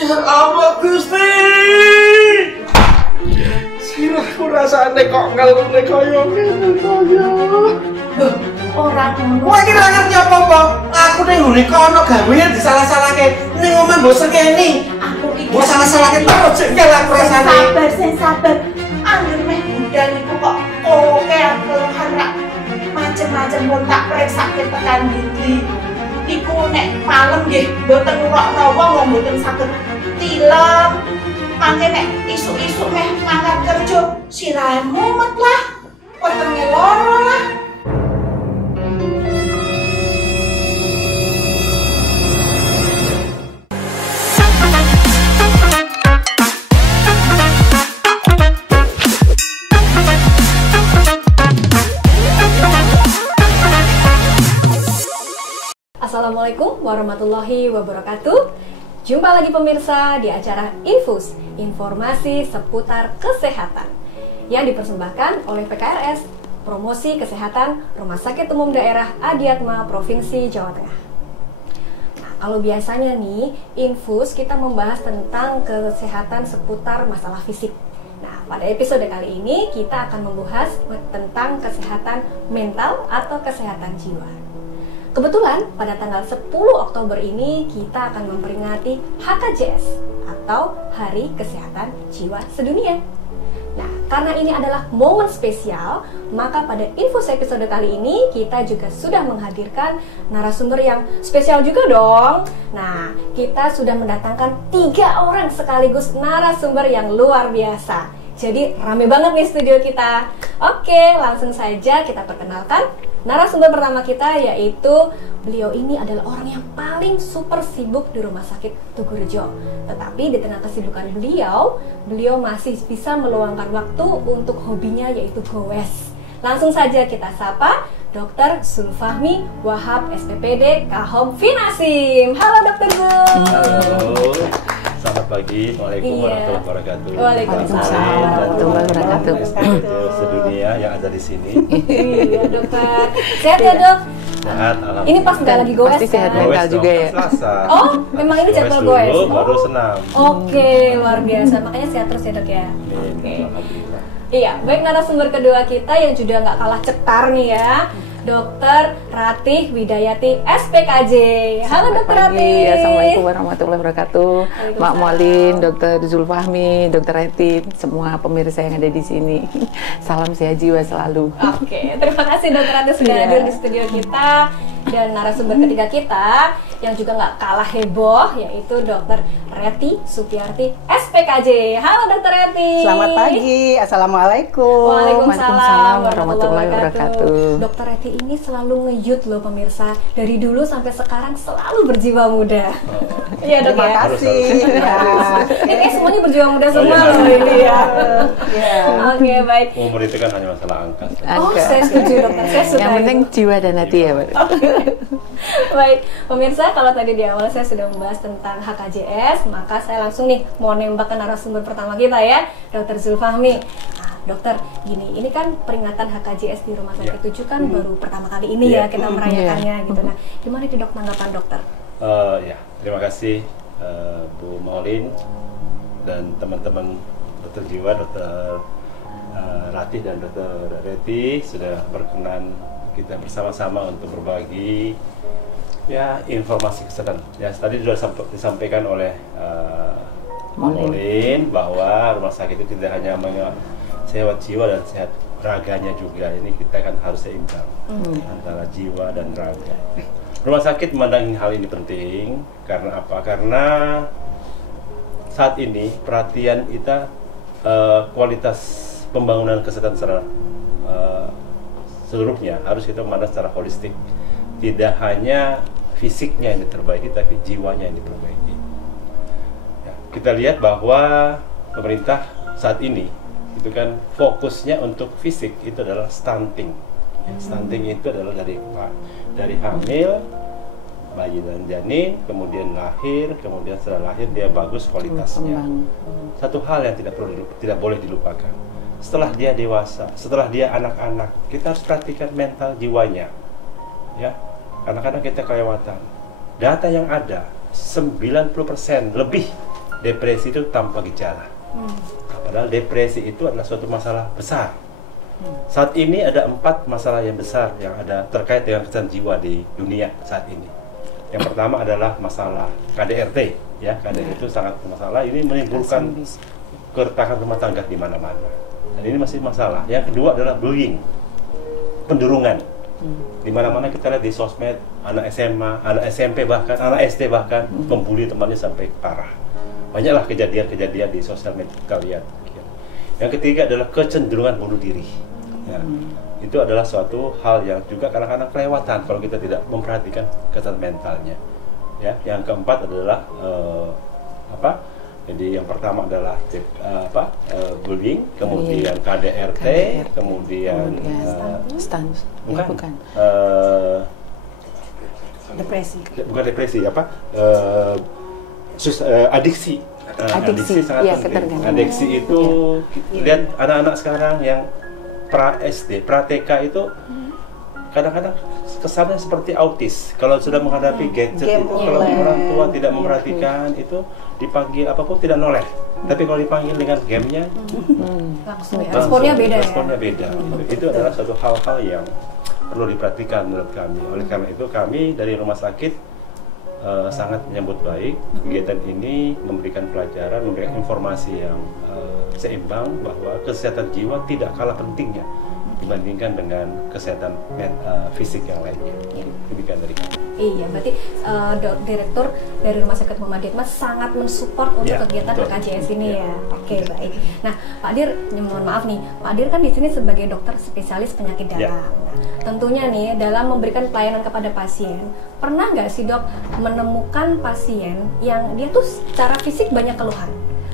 Ya Allah Gusti. Sirahku rasane kok ngelune kaya ngene kaya. Orang Kowe iki ora ngerti apa-apa. Aku ning ngene kono gawean disalah-salahke ning omah mbok sekeni. aku iki Mbok salah-salahke terus sing aku rasane. sabar. Angger meh budal iku kok oke keluhan rak macem-macem pun tak periksa tekan ndi. Iku nek malam nggih mboten ngrok-rawa wong mboten saged tilem. Mangke nek isuk-isuk meh mangkat kerja sirahe mumet lah. Wetenge loro lah. Assalamualaikum warahmatullahi wabarakatuh. Jumpa lagi pemirsa di acara Infus, informasi seputar kesehatan yang dipersembahkan oleh PKRS, Promosi Kesehatan Rumah Sakit Umum Daerah Adiatma Provinsi Jawa Tengah. Nah, kalau biasanya nih, Infus kita membahas tentang kesehatan seputar masalah fisik. Nah, pada episode kali ini kita akan membahas tentang kesehatan mental atau kesehatan jiwa. Kebetulan pada tanggal 10 Oktober ini kita akan memperingati HKJS atau Hari Kesehatan Jiwa Sedunia. Nah, karena ini adalah momen spesial, maka pada Infus episode kali ini kita juga sudah menghadirkan narasumber yang spesial juga dong. Nah, kita sudah mendatangkan 3 orang sekaligus narasumber yang luar biasa. Jadi rame banget nih studio kita. Oke, langsung saja kita perkenalkan narasumber pertama kita, yaitu beliau ini adalah orang yang paling super sibuk di Rumah Sakit Tugurejo. Tetapi di tengah kesibukan beliau masih bisa meluangkan waktu untuk hobinya, yaitu goes. Langsung saja kita sapa Dr. Zulfahmi Wahab SPPD Kahom Finasim. Halo Dr. Zul. Halo. Selamat pagi. Waalaikumsalam warahmatullahi wabarakatuh. Waalaikumsalam warahmatullahi wabarakatuh. Sedunia yang ada di sini. Iya, Dokter. Sehat ya, Dok? Sehat, alhamdulillah. Ini pas nggak lagi goes Pasti sehat kan? mental juga ya. Selasa. Oh, memang ini jadwal goes. dulu, baru senam. Oke, luar biasa. Makanya sehat terus ya, Dok ya. Amin. Oke. Alhamdulillah. Iya, baik, narasumber kedua kita yang juga nggak kalah cetar nih ya, Dr. Ratih Widayati SPKJ. Halo Dr. Ratih. Assalamualaikum warahmatullahi wabarakatuh. Mak Molin, Dr. Zulfahmi, Dr. Ratih, semua pemirsa yang ada di sini. Salam sehat jiwa selalu. Oke, terima kasih Dr. Ratih sudah hadir di studio kita. Dan narasumber ketiga kita yang juga nggak kalah heboh, yaitu Dr. Reti Supiyarti SPKJ. Halo Dr. Reti. Selamat pagi, Assalamualaikum. Waalaikumsalam warahmatullahi wabarakatuh. Dr. Reti ini selalu nge-youth loh pemirsa. Dari dulu sampai sekarang selalu berjiwa muda. Iya Dok Terima ya. kasih. Ya. Ini semuanya berjiwa muda semua iya. loh ini ya. Ya. Oke, baik. Umur itu kan hanya masalah angka. Oh, Angka. saya setuju Dokter. Saya suka Yang penting itu. jiwa dan hati ya, Pak. Baik, pemirsa, kalau tadi di awal saya sudah membahas tentang HKJS, maka saya langsung nih mau nembak ke narasumber pertama kita ya, Dr. Zulfahmi. Nah, dokter, ini kan peringatan HKJS di Rumah Sakit 7 kan baru pertama kali ini ya kita merayakannya gitu. Nah, gimana nih Dok tanggapan dokter? Ya, terima kasih Bu Maulin dan teman-teman dokter jiwa, dokter Ratih dan dokter Reti sudah berkenan kita bersama-sama untuk berbagi ya informasi kesehatan. Ya, tadi sudah disampaikan oleh Maulin bahwa rumah sakit itu tidak hanya sehat jiwa dan sehat raganya juga. Ini kita kan harus seimbang antara jiwa dan raga. Rumah sakit memandang hal ini penting karena apa? Karena saat ini perhatian kita kualitas pembangunan kesehatan secara seluruhnya harus kita memandang secara holistik. Tidak hanya fisiknya yang diperbaiki, tapi jiwanya yang diperbaiki. Ya, kita lihat bahwa pemerintah saat ini itu kan fokusnya untuk fisik itu adalah stunting. Ya, stunting itu adalah dari hamil, bayi dan janin, kemudian lahir, kemudian setelah lahir dia bagus kualitasnya. Satu hal yang tidak boleh dilupakan. Setelah dia dewasa, setelah dia anak-anak, kita harus perhatikan mental jiwanya. Ya, kadang-kadang kita kelewatan. Data yang ada, 90% lebih depresi itu tanpa gejala. Nah, padahal depresi itu adalah suatu masalah besar. Saat ini ada 4 masalah yang besar yang ada terkait dengan kesehatan jiwa di dunia saat ini. Yang pertama adalah masalah KDRT, ya. KDRT itu sangat bermasalah. Ini menimbulkan keretakan rumah tangga di mana-mana. Dan ini masih masalah. Yang kedua adalah bullying, pendurungan. Di mana-mana kita lihat di sosmed, anak SMA, anak SMP bahkan, anak SD bahkan membuli temannya sampai parah. Banyaklah kejadian-kejadian di sosial media kalian. Yang ketiga adalah kecenderungan bunuh diri. Ya, itu adalah suatu hal yang juga kadang-kadang kelewatan kalau kita tidak memperhatikan kesehatan mentalnya. Ya, yang keempat adalah Jadi yang pertama adalah bullying, kemudian KDRT, kemudian bukan. Depresi. Bukan depresi, adiksi. Adiksi sangat penting. Adiksi itu lihat anak-anak sekarang yang pra SD, pra TK itu kadang-kadang kesannya seperti autis. Kalau sudah menghadapi gadget itu, kalau orang tua tidak memperhatikan itu, dipanggil apapun tidak noleh. Tapi kalau dipanggil dengan gamenya, langsung responnya beda. Responnya beda. Itu adalah suatu hal-hal yang perlu diperhatikan menurut kami. Oleh karena itu kami dari rumah sakit sangat menyambut baik kegiatan ini, memberikan pelajaran, memberikan informasi yang seimbang bahwa kesehatan jiwa tidak kalah pentingnya dibandingkan dengan kesehatan fisik yang lainnya. Demikian dari kami. Iya, berarti direktur dari Rumah Sakit Muhammadiyah Hikmah sangat mensupport untuk kegiatan HKJS ini ya. Oke, baik. Nah, Pak Dir, mohon maaf nih, Pak Dir kan di sini sebagai dokter spesialis penyakit dalam. Nah, tentunya nih dalam memberikan pelayanan kepada pasien, pernah nggak sih dok menemukan pasien yang dia tuh secara fisik banyak keluhan,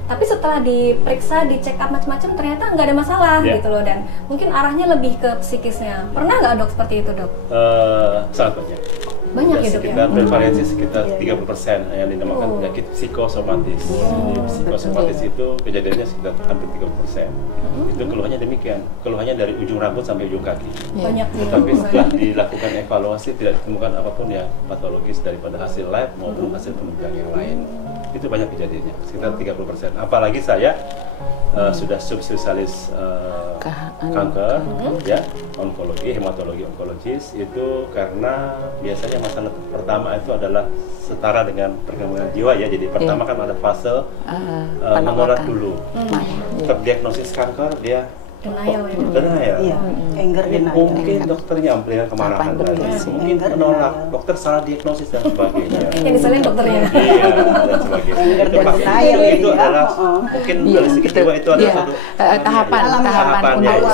tapi setelah diperiksa, dicek up macam-macam ternyata nggak ada masalah gitu loh, dan mungkin arahnya lebih ke psikisnya. Pernah nggak dok seperti itu dok? Sangat banyak. Banyak ya dok sekitar ya? prevalensi sekitar 30% yang dinamakan penyakit psikosomatis. Jadi psikosomatis itu kejadiannya sekitar hampir 30%. Itu keluhannya demikian, keluhannya dari ujung rambut sampai ujung kaki. Banyak ya. Tapi setelah dilakukan evaluasi tidak ditemukan apapun yang patologis daripada hasil lab maupun hasil penunjang yang lain. Itu banyak kejadiannya, sekitar 30%. Apalagi saya sudah subspesialis kanker, ya, onkologi, hematologi onkologis, itu karena biasanya masalah pertama itu adalah setara dengan perkembangan jiwa ya. Jadi pertama kan ada fase menolak dulu. Terdiagnosis kanker dia denial. Iya, anger denial. Mungkin dokternya memberikan kemarahan tadi, mungkin menolak, dokter salah diagnosis dan sebagainya. Yang disalahin dokternya. Iya, dan sebagainya. Itu adalah mungkin dari segi jiwa itu adalah satu tahapan untuk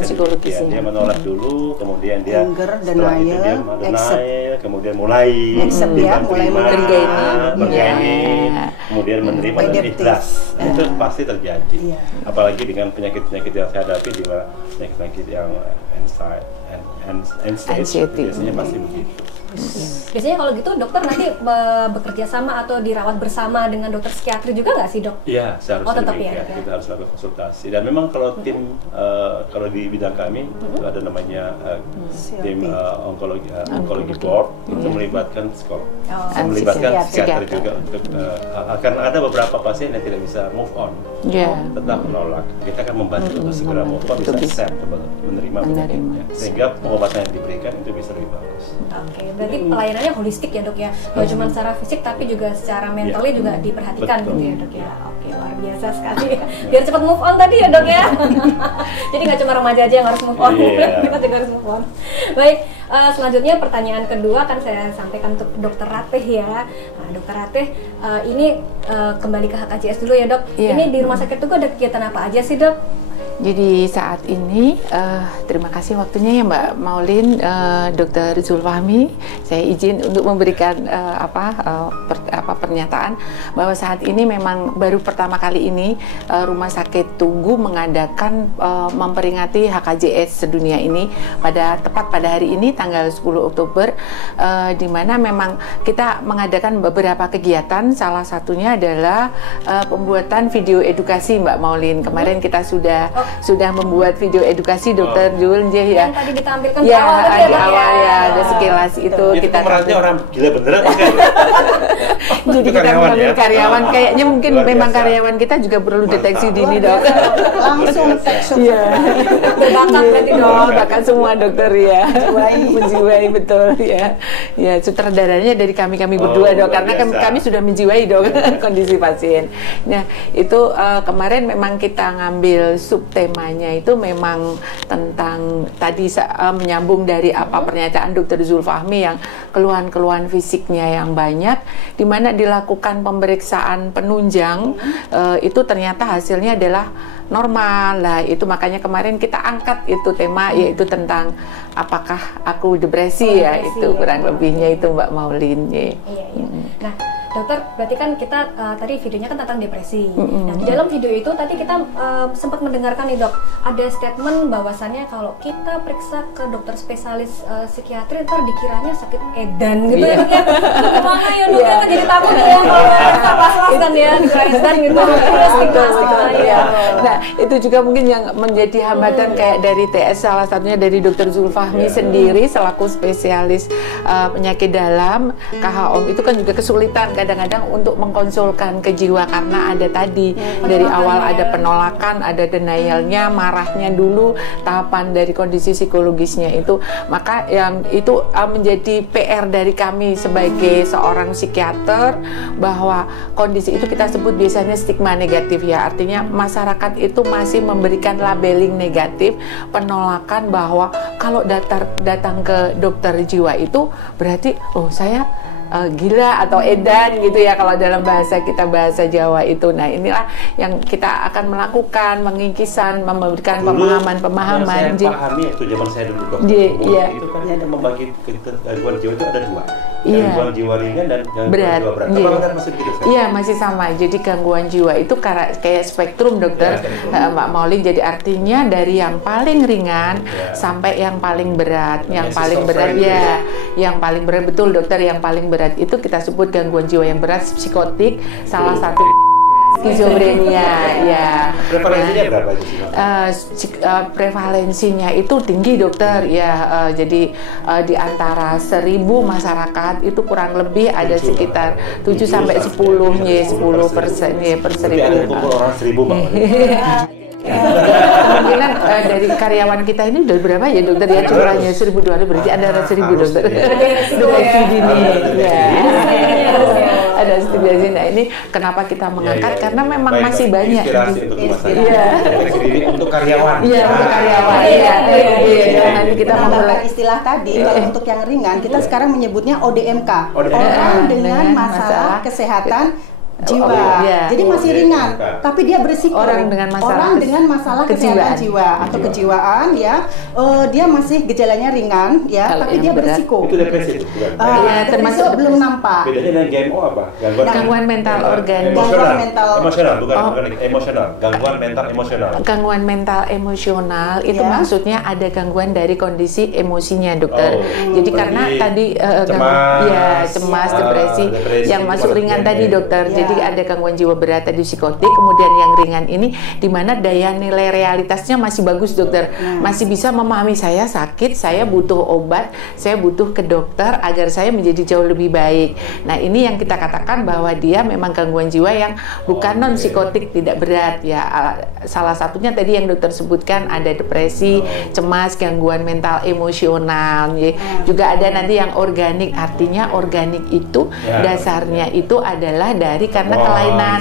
psikologisnya. Dia menolak dulu, kemudian dia Anger, setelah itu dia denial, kemudian mulai bergaining, kemudian menerima dan ikhlas. Itu pasti terjadi. Apalagi dengan penyakit-penyakit yang saya hadapi, di mana penyakit-penyakit yang anxiety biasanya pasti begitu. Biasanya kalau gitu dokter nanti bekerja sama atau dirawat bersama dengan dokter psikiatri juga nggak sih dok? Iya, seharusnya tetap demikian. ya. Kita harus lakukan konsultasi. Dan memang kalau tim kalau di bidang kami itu ada namanya tim onkologi board, itu melibatkan psikolog, melibatkan psikiater juga untuk karena ada beberapa pasien yang tidak bisa move on, tetap menolak. Kita akan membantu untuk segera move on, bisa acceptable, menerima penyakitnya, sehingga pengobatan yang diberikan itu bisa lebih bagus. Oke, berarti pelayanannya holistik ya dok ya, nggak cuma secara fisik tapi juga secara mentalnya juga diperhatikan gitu ya dok ya. Oke, luar biasa sekali ya. Biar cepat move on tadi ya dok ya. Jadi nggak cuma remaja aja yang harus move on, kita juga harus move on. Baik, selanjutnya pertanyaan kedua akan saya sampaikan untuk Dokter Ratih ya. Nah, Dokter Ratih, ini kembali ke HKJS dulu ya dok. Ini di rumah sakit Tugu ada kegiatan apa aja sih dok? Jadi saat ini terima kasih waktunya ya Mbak Maulin, Dr. Zulfahmi. Saya izin untuk memberikan pernyataan bahwa saat ini memang baru pertama kali ini Rumah Sakit Tugu mengadakan memperingati HKJS sedunia ini tepat pada hari ini tanggal 10 Oktober, di mana memang kita mengadakan beberapa kegiatan. Salah satunya adalah pembuatan video edukasi Mbak Maulin. Kemarin kita sudah sudah membuat video edukasi Dokter Jul ya. Yang tadi ditampilkan Ya, tadi di awal ya, ada sekilas itu kita pemerannya tampil. orang gila beneran kan? Jadi kita karyawan mengambil ya? karyawan, kayaknya mungkin Luar memang biasa. karyawan kita juga perlu deteksi dini, Dok. Langsung tekstur. Iya. berbakat berarti dong. Oh, bahkan semua dokter ya. Menjiwai. Menjiwai betul ya. Ya, sutradaranya dari kami berdua, Dok, luar karena biasa. kami sudah menjiwai, Dok, kondisi pasien. Nah, itu kemarin memang kita ngambil subtemanya itu memang tentang tadi menyambung dari apa pernyataan Dr. Zulfahmi yang keluhan-keluhan fisiknya yang banyak, di mana dilakukan pemeriksaan penunjang itu ternyata hasilnya adalah normal lah. Itu makanya kemarin kita angkat itu tema, yaitu tentang apakah aku depresi ya, Depresi, itu ya. kurang lebihnya itu Mbak Maulin ya. Iya. Nah, dokter, berarti kan kita tadi videonya kan tentang depresi. Nah, di dalam video itu tadi kita sempat mendengarkan nih, Dok, ada statement bahwasannya kalau kita periksa ke dokter spesialis psikiatri ntar dikiranya sakit edan gitu ya, Dok ya. Kemana ya, Dok? Kita jadi takut ya kalau periksa pas-pas kan ya, dikira edan gitu. Terus stigma ya. Nah, itu juga mungkin yang menjadi hambatan kayak dari TS, salah satunya dari Dr. Zulfahmi sendiri selaku spesialis penyakit dalam KHOM itu kan juga kesulitan kadang-kadang untuk mengkonsulkan ke jiwa karena ada tadi dari awal ada penolakan, ada denialnya, marahnya dulu, tahapan dari kondisi psikologisnya itu. Maka yang itu menjadi PR dari kami sebagai seorang psikiater, bahwa kondisi itu kita sebut biasanya stigma negatif ya, artinya masyarakat itu masih memberikan labeling negatif, penolakan bahwa kalau datang ke dokter jiwa itu berarti oh saya gila atau edan gitu ya kalau dalam bahasa kita, bahasa Jawa itu. Nah, inilah yang kita akan melakukan, mengikisan, memberikan pemahaman-pemahaman. Yang saya pahami waktu zaman saya dulu dokter, Iya. itu kan membagi gangguan jiwa itu ada dua, Iya. gangguan jiwa ringan dan gangguan Berat. jiwa berat. Iya. Apakah masih begitu? Iya, masih sama. Jadi gangguan jiwa itu kayak spektrum, dokter, Ya, Mbak Maulin. Jadi artinya dari yang paling ringan sampai yang paling berat. Yang paling berat ya, yang paling berat betul, dokter. Yang paling berat itu kita sebut gangguan jiwa yang berat, psikotik, salah satu skizofrenia ya. Prevalensinya berapa itu sih? Prevalensinya itu tinggi, dokter ya. Jadi di antara 1000 masyarakat itu kurang lebih ada sekitar 7 sampai 10 ya, 10% ya per 1000. Berarti ada kumpul orang 1000 Mbak. Kemungkinan dari karyawan kita ini udah berapa ya, dokter ya, jumlahnya 1200, berarti ada 1000 dokter. Deteksi dini ya. Ada studi. Nah, ini kenapa kita mengangkat, karena memang Baik, masih banyak. inspirasi untuk masyarakat. Iya. Deteksi dini untuk karyawan. Iya, untuk karyawan. Iya. Nanti kita Menambahkan memulai istilah tadi, kalau untuk yang ringan, kita sekarang menyebutnya ODMK. ODMK. Orang dengan Dengan masalah masalah kesehatan jiwa. iya. Jadi masih ringan, tapi dia berisiko. Orang dengan masalah kesehatan kejiwaan. jiwa atau kejiwaan ya, dia masih gejalanya ringan ya, Kalau tapi yang dia berat, berisiko. Itu depresi itu, bukan? Iya, Depresi termasuk belum nampak. Bedanya dengan GMO apa? Gangguan mental organik. Gangguan mental. Emosional, bukan Oh. bukan emosional. Gangguan mental emosional. Gangguan mental emosional itu Ya. maksudnya ada gangguan dari kondisi emosinya, dokter. Oh. Jadi karena tadi cemas, cemas, ya, depresi depresi, yang masuk ringan kemudian tadi, dokter. ya. Jadi ada gangguan jiwa berat tadi psikotik, kemudian yang ringan ini di mana daya nilai realitasnya masih bagus, dokter. Masih bisa memahami saya sakit, saya butuh obat, saya butuh ke dokter agar saya menjadi jauh lebih baik. Nah, ini yang kita katakan bahwa dia memang gangguan jiwa yang bukan non psikotik, tidak berat ya. Salah satunya tadi yang dokter sebutkan ada depresi, cemas, gangguan mental emosional ya. Juga ada nanti yang organik, artinya organik itu dasarnya itu adalah dari karena kelainan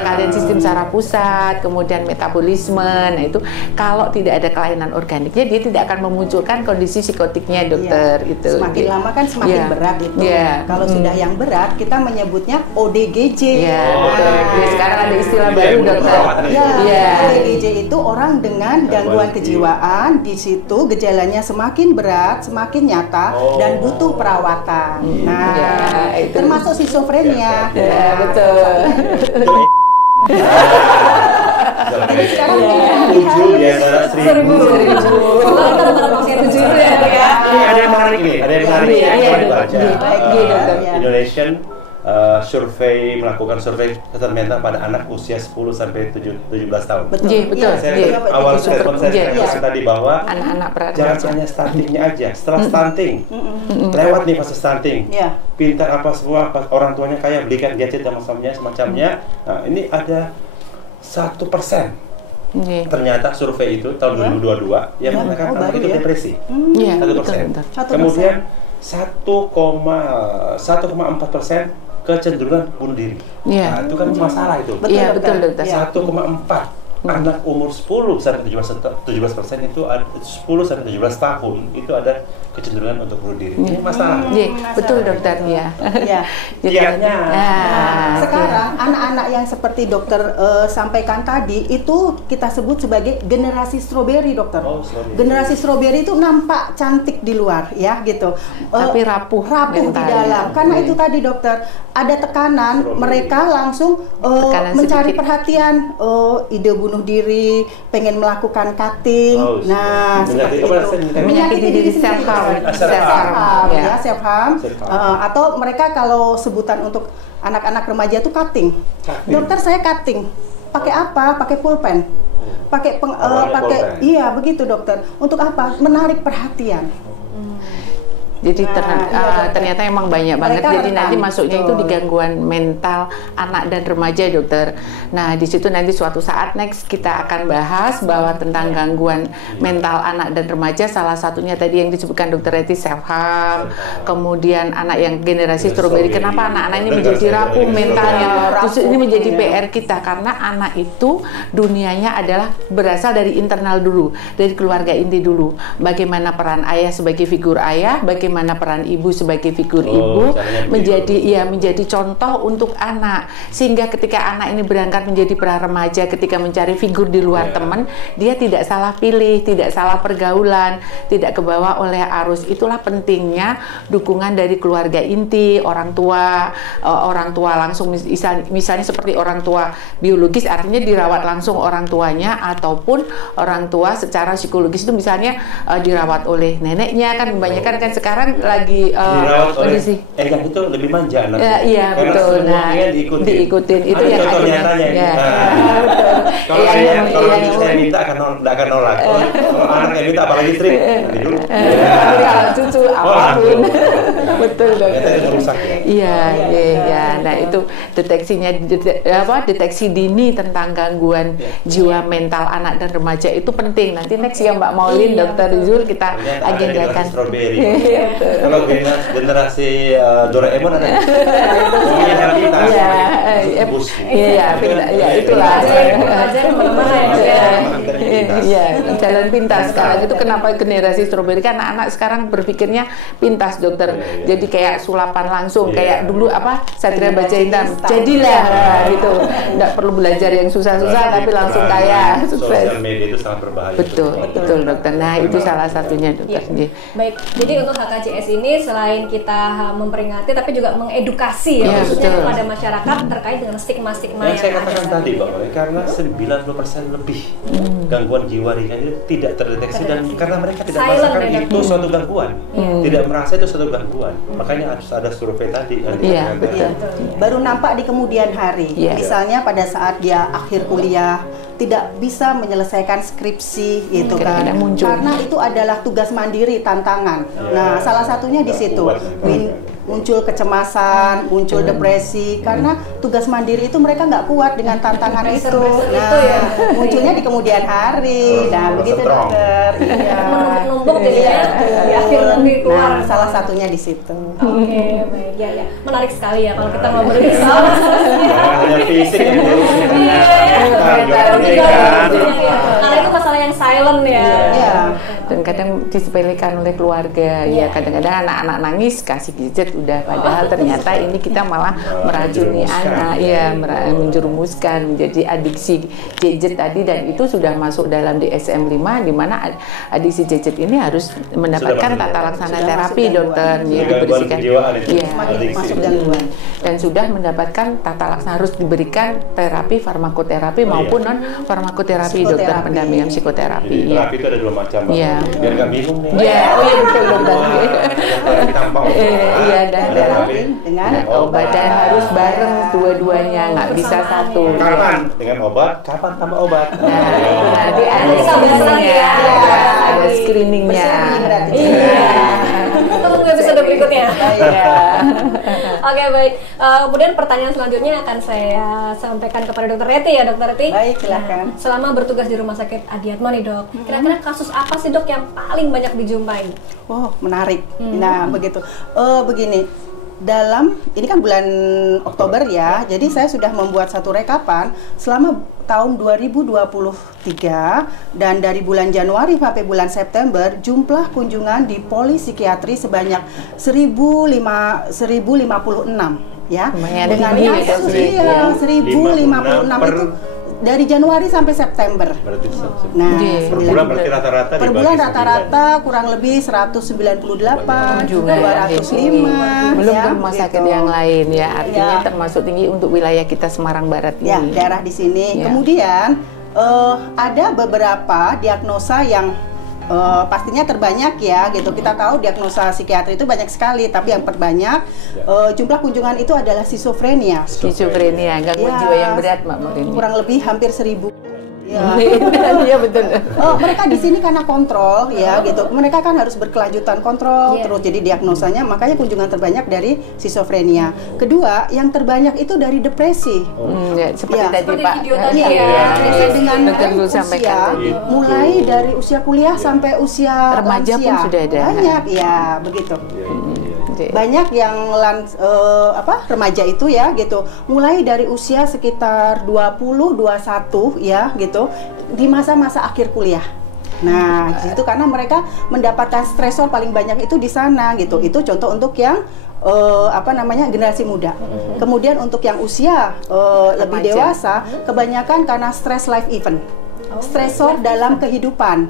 kalian sistem saraf pusat, kemudian metabolisme. Nah, itu kalau tidak ada kelainan organiknya dia tidak akan memunculkan kondisi psikotiknya, dokter. Iya. Itu Semakin lama kan semakin Iya. berat itu. Iya. Kalau sudah yang berat, kita menyebutnya ODGJ. ya, betul. Ya, sekarang ada istilah baru, dokter. Ya, Iya. ODGJ itu orang dengan gangguan kejiwaan, di situ gejalanya semakin berat, semakin nyata, dan butuh perawatan. Nah, Ya, itu. termasuk schizofrenia. Ya, betul. Jadi sekarang Tujuh di antara 1000. ya. Ini ada yang menarik nih, ada yang menarik. Iya, Yang iya, mau dibaca. iya, iya, dokter. Ya. Indonesian melakukan survei kesehatan mental pada anak usia 10 sampai 17 tahun. Betul. Iya, betul. Saya awal statement saya tadi bahwa anak-anak jangan hanya stuntingnya aja. Setelah stunting, lewat nih fase stunting, pintar apa semua, orang tuanya kaya, belikan gadget dan semacamnya. Nah, ini ada 1%. Ternyata survei itu tahun 2022 yang mengatakan anak itu depresi. 1%. Kemudian 1,4% kecenderungan bunuh diri. Nah, itu kan masalah itu. Iya, betul dokter. 1,4 anak umur 10 sampai 17% itu 10 sampai 17 tahun itu ada kecenderungan untuk bunuh diri. Ini masalah. Betul dokter ya. Sekarang anak-anak yang seperti dokter sampaikan tadi itu kita sebut sebagai generasi stroberi, dokter. Generasi stroberi itu nampak cantik di luar ya gitu. Tapi rapuh di dalam. Karena itu tadi dokter ada tekanan, mereka langsung mencari perhatian, ide bunuh diri, pengen melakukan cutting. Nah, seperti itu. Menyakiti diri sendiri. Self harm. Atau mereka kalau sebutan untuk anak-anak remaja itu cutting. Dokter, saya cutting. Pakai apa? Pakai pulpen. Pakai iya begitu dokter. Untuk apa? Menarik perhatian. Jadi ternyata emang banyak banget. Jadi nanti masuknya itu di gangguan mental anak dan remaja, dokter. Nah, di situ nanti suatu saat next kita akan bahas bahwa tentang gangguan mental anak dan remaja. Salah satunya tadi yang disebutkan dokter Eti, self harm. Kemudian anak yang generasi stroberi. Kenapa anak-anak ini menjadi rapuh mentalnya? Justru ini menjadi PR kita karena anak itu dunianya adalah berasal dari internal dulu, dari keluarga inti dulu. Bagaimana peran ayah sebagai figur ayah, bagaimana peran ibu sebagai figur ibu menjadi contoh untuk anak, sehingga ketika anak ini berangkat menjadi pra remaja, ketika mencari figur di luar teman, dia tidak salah pilih, tidak salah pergaulan, tidak kebawa oleh arus. Itulah pentingnya dukungan dari keluarga inti, orang tua langsung, misalnya seperti orang tua biologis, artinya dirawat langsung orang tuanya, ataupun orang tua secara psikologis itu misalnya dirawat oleh neneknya. Kan kebanyakan kan sekarang lagi kondisi yang itu lebih manja anaknya. Iya betul. Nah, diikutin itu yang nyatanya. Kalau saya minta akan nolak. Kalau anaknya minta apalagi istri. Cucu apapun. Betul dokter. Iya. Nah, itu deteksi dini tentang gangguan jiwa mental anak dan remaja itu penting. Nanti next ya Mbak Maulin, Dokter Zul kita agendakan. Kalau generasi Doraemon ada itulah jalan pintas. Sekarang itu kenapa generasi stroberi, kan anak-anak sekarang berpikirnya pintas, dokter. Jadi kayak sulapan langsung, kayak dulu Satria Baja Hitam, jadilah gitu. Nggak perlu belajar yang susah-susah, tapi langsung kaya, sukses. Sosial media itu sangat berbahaya. Betul dokter. Nah, itu salah satunya, dokter. Baik, jadi untuk HKJS ini selain kita memperingati, tapi juga mengedukasi khususnya kepada masyarakat terkait dengan stigma-stigma yang saya katakan ada. tadi, Bang, karena 90% lebih gangguan jiwa ringan itu tidak terdeteksi dan karena mereka tidak merasakan itu suatu gangguan, tidak merasa itu suatu gangguan, makanya harus ada survei tadi. Baru nampak di kemudian hari, misalnya pada saat dia akhir kuliah tidak bisa menyelesaikan skripsi gitu kan, karena itu adalah tugas mandiri, tantangan. Nah, salah satunya di situ muncul kecemasan, muncul depresi, karena tugas mandiri itu mereka nggak kuat dengan tantangan itu. Nah, munculnya di kemudian hari. Nah, begitu dokter. Menumpuk jadinya di akhir nanti keluar. Nah, salah satunya di situ. Oke, baik ya. Menarik sekali ya kalau kita ngobrolin soal fisik yang karena itu masalah yang silent ya. Dan kadang disepelekan oleh keluarga. Ya, kadang-kadang anak-anak nangis kasih gadget udah, padahal ternyata ini kita malah meracuni anak, menjerumuskan menjadi adiksi gadget tadi, dan itu sudah masuk dalam DSM-5 di mana adiksi gadget ini harus mendapatkan tata laksana terapi, dokter, dibersihkan. Masuk gangguan. Dan sudah mendapatkan tata laksana, harus diberikan terapi farmakoterapi maupun non farmakoterapi, dokter, pendampingan psikoterapi. Terapi itu ada dua macam. biar nggak bingung nih. Iya, oh iya betul dokter. Tanpa obat. Iya, dan dengan obat dan harus bareng dua-duanya, nggak bisa satu. Kapan dengan obat? Kapan tambah obat? Nah, nanti ada screeningnya. ada screeningnya. Iya. Tunggu episode berikutnya. Iya. Oke, baik. Kemudian pertanyaan selanjutnya akan saya sampaikan kepada Dokter Reti ya, Dokter Reti. Baik, silakan. Selama bertugas di Rumah Sakit Adiatmo nih, Dok, kira-kira kasus apa sih, Dok, yang paling banyak dijumpai? Oh, menarik. Nah, begitu. Begini, ini kan bulan Oktober ya, jadi saya sudah membuat satu rekapan selama tahun 2023 dan dari bulan Januari sampai bulan September jumlah kunjungan di Polipsikiatri sebanyak 1056 ya. Lumayan Dengan tinggi, kasus ya. 1056 itu dari Januari sampai September. Berarti Nah, per bulan berarti rata-rata per bulan rata-rata kurang lebih 198, 205. Belum ya, ke rumah sakit yang lain ya, artinya termasuk tinggi untuk wilayah kita Semarang Barat ini. Ya, daerah di sini. Ya. Kemudian ada beberapa diagnosa yang pastinya terbanyak ya gitu. Kita tahu diagnosa psikiatri itu banyak sekali, tapi yang terbanyak jumlah kunjungan itu adalah skizofrenia. Skizofrenia, gangguan jiwa yang berat, Mbak Morini. Kurang lebih hampir 1000. Ya. Iya betul. Mereka di sini karena kontrol ya gitu. Mereka kan harus berkelanjutan kontrol terus, jadi diagnosanya makanya kunjungan terbanyak dari skizofrenia. Kedua, yang terbanyak itu dari depresi. Ya, seperti tadi Seperti Pak. video tadi Iya, ya. depresi dengan usia tadi. mulai dari usia kuliah sampai usia Remaja pun lansia. sudah ada. Banyak ya, begitu. Iya. Banyak yang remaja itu ya gitu, mulai dari usia sekitar 20-21 ya gitu, di masa-masa akhir kuliah. Nah, itu karena mereka mendapatkan stresor paling banyak itu di sana gitu. Itu contoh untuk yang generasi muda. Kemudian untuk yang usia lebih dewasa, kebanyakan karena stress life event. Stresor dalam kehidupan.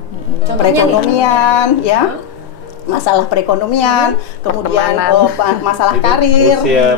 Perekonomian ya. Masalah perekonomian, kemudian masalah karir, usia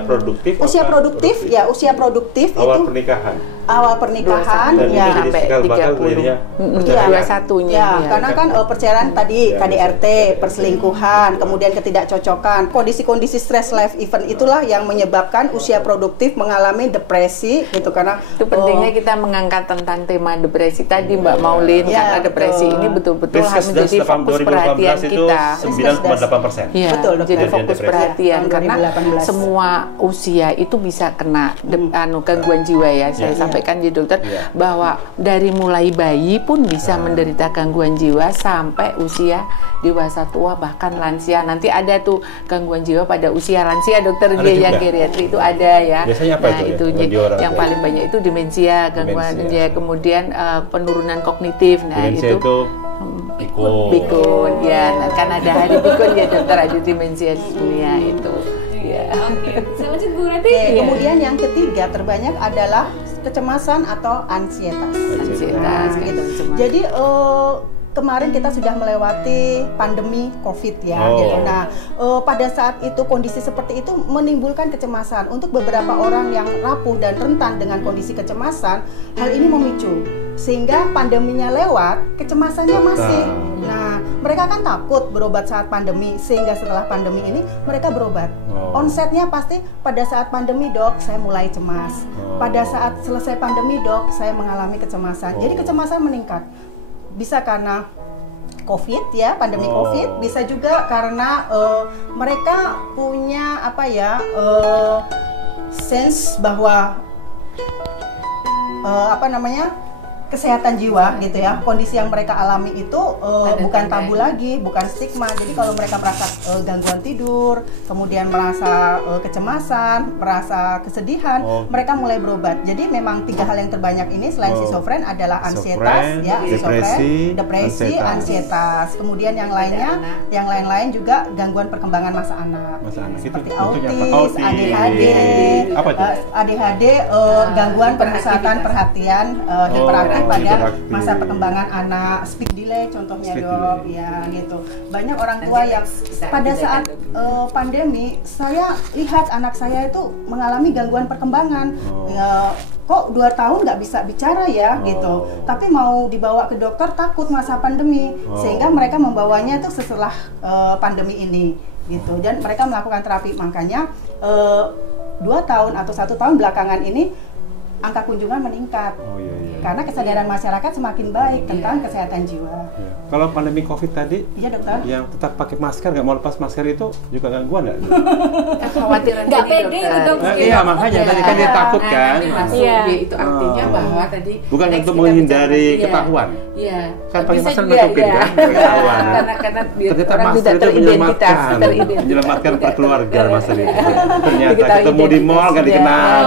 produktif, usia produktif awal itu pernikahan. Awal pernikahan dan ya sampai 30. 21-nya. Ya, karena kan perceraian tadi KDRT, perselingkuhan, kemudian ketidakcocokan, kondisi-kondisi stress life event itulah yang menyebabkan usia produktif mengalami depresi gitu karena itu pentingnya kita mengangkat tentang tema depresi tadi Mbak Maulin, karena depresi ini betul-betul harus menjadi fokus perhatian kita. 9,8%. Iya, betul, jadi fokus perhatian tahun karena 2018. semua usia itu bisa kena gangguan jiwa ya. Saya sampaikan di dokter bahwa dari mulai bayi pun bisa menderita gangguan jiwa sampai usia dewasa tua bahkan lansia. Nanti ada tuh gangguan jiwa pada usia lansia dokter yang geriatri itu ada ya. Biasanya apa itu yang paling banyak itu demensia, gangguan ya, kemudian penurunan kognitif. Nah demensia itu pikun ya, kan ada hari pikun ya dokter, ada demensia dunia itu. Ya. Oke, saya lanjut Bu Reti. Kemudian yang ketiga terbanyak adalah kecemasan atau ansietas. Gitu. Jadi kemarin kita sudah melewati pandemi COVID ya, gitu. Nah, pada saat itu kondisi seperti itu menimbulkan kecemasan untuk beberapa orang yang rapuh dan rentan dengan kondisi kecemasan. Hal ini memicu sehingga pandeminya lewat, kecemasannya masih. Nah, mereka kan takut berobat saat pandemi, sehingga setelah pandemi ini mereka berobat. Onsetnya pasti pada saat pandemi, Dok, saya mulai cemas. Pada saat selesai pandemi, Dok, saya mengalami kecemasan. Jadi kecemasan meningkat. Bisa karena COVID ya, pandemi COVID, bisa juga karena mereka punya sense bahwa kesehatan jiwa gitu ya, kondisi yang mereka alami itu bukan tabu lagi, bukan stigma. Jadi kalau mereka merasa gangguan tidur, kemudian merasa kecemasan, merasa kesedihan, mereka mulai berobat. Jadi memang 3 hal yang terbanyak ini selain skizofren adalah ansietas, ya, depresi, ansietas. Kemudian yang lain-lain juga gangguan perkembangan masa anak. Seperti autis, ADHD, gangguan pemusatan perhatian hiperaktif pada masa perkembangan anak, speed delay contohnya Dok, ya gitu. Banyak orang tua yang pada saat pandemi, saya lihat anak saya itu mengalami gangguan perkembangan, kok 2 tahun nggak bisa bicara ya gitu. Tapi mau dibawa ke dokter takut masa pandemi, sehingga mereka membawanya itu setelah pandemi ini gitu. Dan mereka melakukan terapi, makanya 2 tahun atau 1 tahun belakangan ini angka kunjungan meningkat. Karena kesadaran masyarakat semakin baik tentang kesehatan jiwa. Kalau pandemi COVID tadi, Iya dokter. yang tetap pakai masker, nggak mau lepas masker itu juga gangguan nggak? Kekhawatiran Nggak tadi, pede itu, Dok. Iya, makanya tadi kan dia takut kan. Iya. Itu artinya bahwa tadi Bukan next untuk kita menghindari bicara, ketahuan. Iya. Kan pakai Bisa masker juga, nutupin iya. kan, ketahuan. Karena Ternyata orang masker tidak itu teridentitas, menyelamatkan keluarga masker itu. Ternyata Diketahui ketemu di mall nggak dikenal.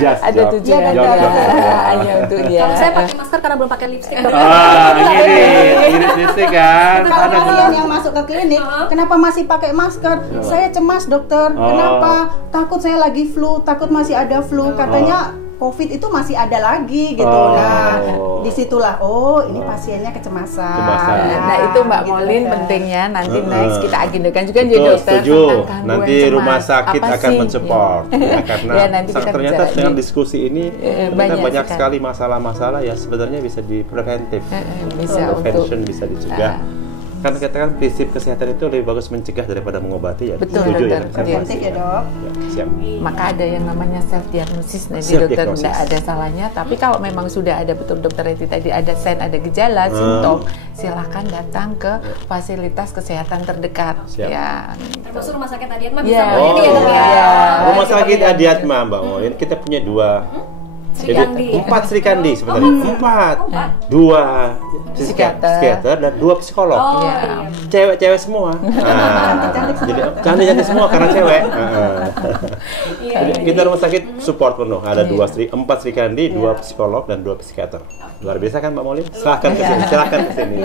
Just Ada joke. tujuan Joke, joke. hanya untuk dia. Kalau saya pakai masker karena belum pakai lipstick, Dok. Gini lipstick kan. Kalau Ada pasien yang masuk ke klinik, kenapa masih pakai masker? Saya cemas dokter, kenapa? Takut saya lagi flu, takut masih ada flu. Katanya COVID itu masih ada lagi gitu. Nah, disitulah ini pasiennya kecemasan. Nah itu Mbak gitu, Molin dokter. pentingnya nanti next kita agendakan juga nih Betul, dokter setuju. tentang gangguan Nanti cemas. rumah sakit Apa akan sih? mensupport ya, karena Ya, nanti kita ternyata bicara dengan di- diskusi ini banyak banyak sekali. sekali masalah-masalah ya sebenarnya bisa dipreventif. Bisa Prevention untuk bisa dicegah. Kan kita kan prinsip kesehatan itu lebih bagus mencegah daripada mengobati ya. Betul, Setuju ya. dokter. Preventif ya dok. Ya, siap. maka ada yang namanya self diagnosis nanti Self dokter diagnosis. tidak ada salahnya, tapi kalau memang sudah ada betul dokter Reti tadi ada sign, ada gejala, simptom, silakan datang ke fasilitas kesehatan terdekat. Siap. Ya. Termasuk rumah sakit Adiatma bisa Iya. melayani ya, Dok ya. Iya. Rumah sakit Adiatma Mbak Molin kita punya 2. Sri Jadi Kandi. 4 Sri Kandi sebenarnya. 4. 2 psikiater dan 2 psikolog. Oh, Iya. iya. Cewek-cewek semua. Jadi cantik-cantik semua karena cewek. Iya. Jadi kita rumah sakit support penuh. Ada 4 Sri Kandi, 2 psikolog dan 2 psikiater. Luar biasa kan Mbak Molin? Silahkan ke sini. Silahkan ke sini.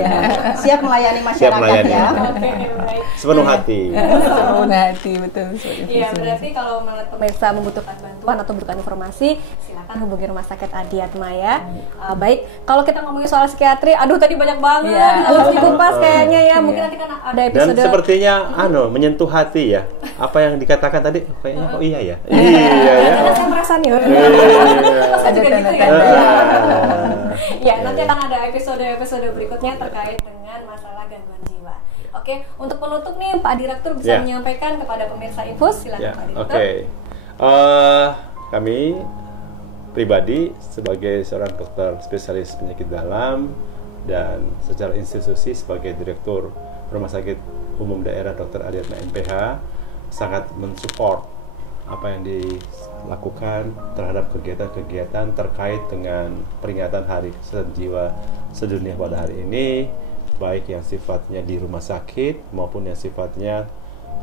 Siap melayani Siap masyarakat melayani. ya. Oke, baik. Sepenuh hati. Sepenuh hati, betul. Iya, berarti kalau melihat pemirsa membutuhkan bantuan atau membutuhkan informasi, silakan hubungi Rumah Sakit Adiatma ya. Baik, kalau kita ngomongin soal psikiatri, aduh tadi banyak banget Iya. harus dikupas kayaknya ya. Mungkin nanti kan ada Dan episode. sepertinya menyentuh hati ya. Apa yang dikatakan tadi kayaknya kok iya ya. Iya ya. Karena saya merasa nih. Saya juga gitu ya. Ya, nanti akan ada episode berikutnya terkait dengan masalah gangguan jiwa. Oke, untuk penutup nih Pak Direktur bisa Ya. menyampaikan kepada pemirsa Infus, silakan Ya, Pak Direktur. oke. Kami pribadi sebagai seorang dokter spesialis penyakit dalam dan secara institusi sebagai Direktur Rumah Sakit Umum Daerah Dr. Adiatma MPH sangat mensupport apa yang dilakukan terhadap kegiatan-kegiatan terkait dengan peringatan Hari Kesehatan Jiwa Sedunia pada hari ini, baik yang sifatnya di rumah sakit maupun yang sifatnya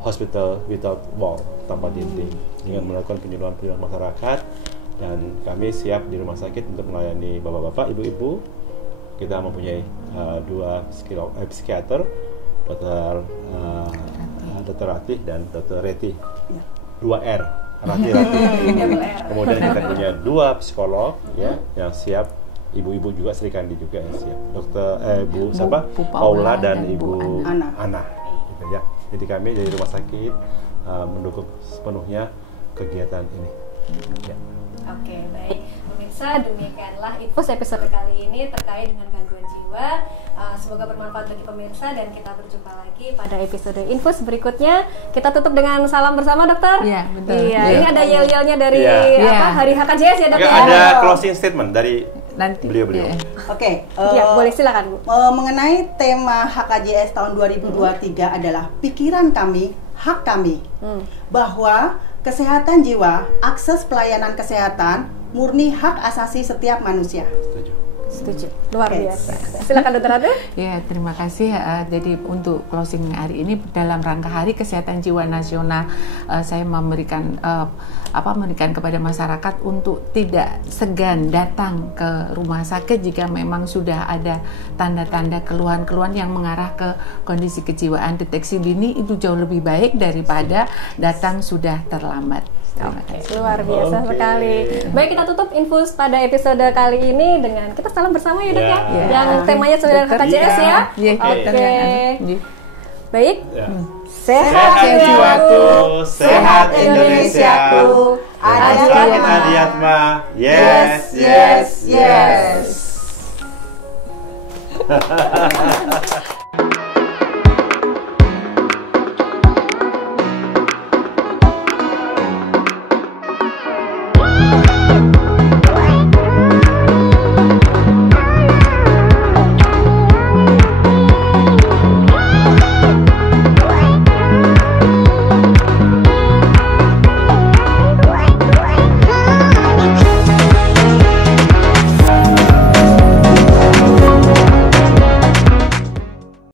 hospital without wall, tanpa dinding, dengan melakukan penyuluhan-penyuluhan masyarakat. Dan kami siap di rumah sakit untuk melayani bapak-bapak, ibu-ibu. Kita mempunyai 2 psikiater, Dr. Ratih dan Dr. Reti. 2 R, Ratih. Kemudian kita punya 2 psikolog ya yang siap, ibu-ibu juga, Sri Kandi juga yang siap. Bu Paula dan Ibu Ana. Gitu ya. Jadi kami dari rumah sakit mendukung sepenuhnya kegiatan ini. Ya. Oke, baik. Pemirsa, demikianlah Infus episode kali ini terkait dengan gangguan jiwa. Semoga bermanfaat bagi pemirsa dan kita berjumpa lagi pada episode Infus berikutnya. Kita tutup dengan salam bersama, Dokter. Iya, betul. Iya, Iya. ini ada yel-yelnya dari Iya. Hari HKJS ya, Dok Enggak, ya? ada closing statement dari Nanti beliau-beliau. Oke. Iya, boleh silakan, Bu. Mengenai tema HKJS tahun 2023 adalah pikiran kami, hak kami. Bahwa kesehatan jiwa, akses pelayanan kesehatan murni hak asasi setiap manusia. Setuju. Luar Oke. biasa. Silakan Dokter Ratu. Ya, terima kasih. Jadi untuk closing hari ini dalam rangka Hari Kesehatan Jiwa Nasional, saya memberikan memberikan kepada masyarakat untuk tidak segan datang ke rumah sakit jika memang sudah ada tanda-tanda keluhan-keluhan yang mengarah ke kondisi kejiwaan. Deteksi dini itu jauh lebih baik daripada datang sudah terlambat. Terima kasih. Luar biasa sekali. Baik, kita tutup Infus pada episode kali ini dengan kita salam bersama ya, Dok ya. Ya. Yang temanya sudah HKJS ya. Iya, Oke. Baik. Ya. Sehat Sehat jiwaku, sehat Indonesiaku. Sakit Adiatma. Yes.